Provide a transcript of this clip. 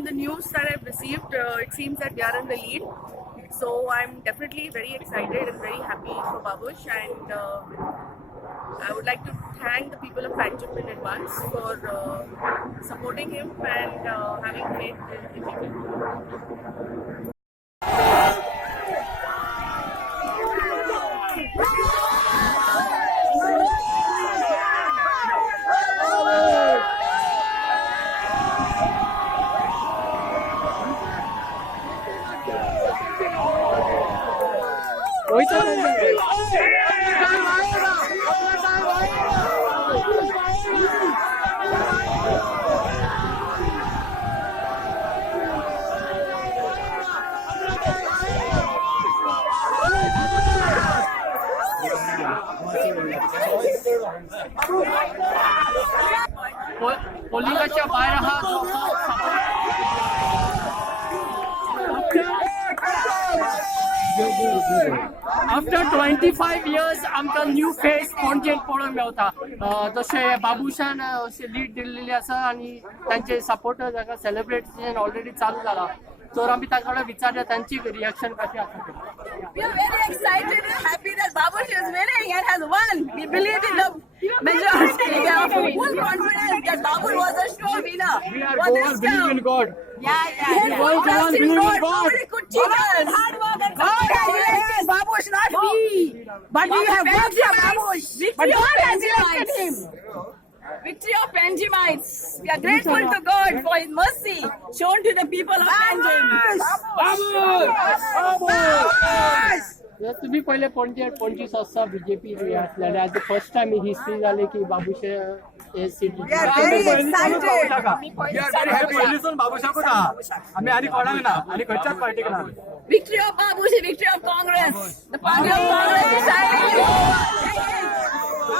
from the news that I've received, it seems that we are in the lead. So I'm definitely very excited and very happy for Babush, and I would like to thank the people of Panjim in advance for supporting him and having faith in him. पोलिंगाच्या बाहेर हा after 25 years आमकां new face पणजेन पळोवंक मेवता जशें Babushan lead Delhi आसा आनी तांचे supporters हाका celebration already चालू जाला तर आमी ताका विचारया तांची रिएक्शन कशी आसा. We are very excited and happy that Babush is winning and has won. We believe in the majority. We have full confidence that Babush was a sure winner. We are all believe in God. Yeah. All trust in God. Nobody could cheat us. Hard work and God Babush, not me. But we have worked for Babush. But God has elected him. Victory of Panjimites. We are grateful to God for His mercy shown to the people of Panjim. Babush! तुम्ही पहिले पणजे 25 वर्सां BJP असलेले आज first time ही history जाली की बाबूश हे seat आम्ही आणि कोणाक ना आणि खंयच्याच पार्टीक ना. Victory of Babush, victory of Congress. The party of Congress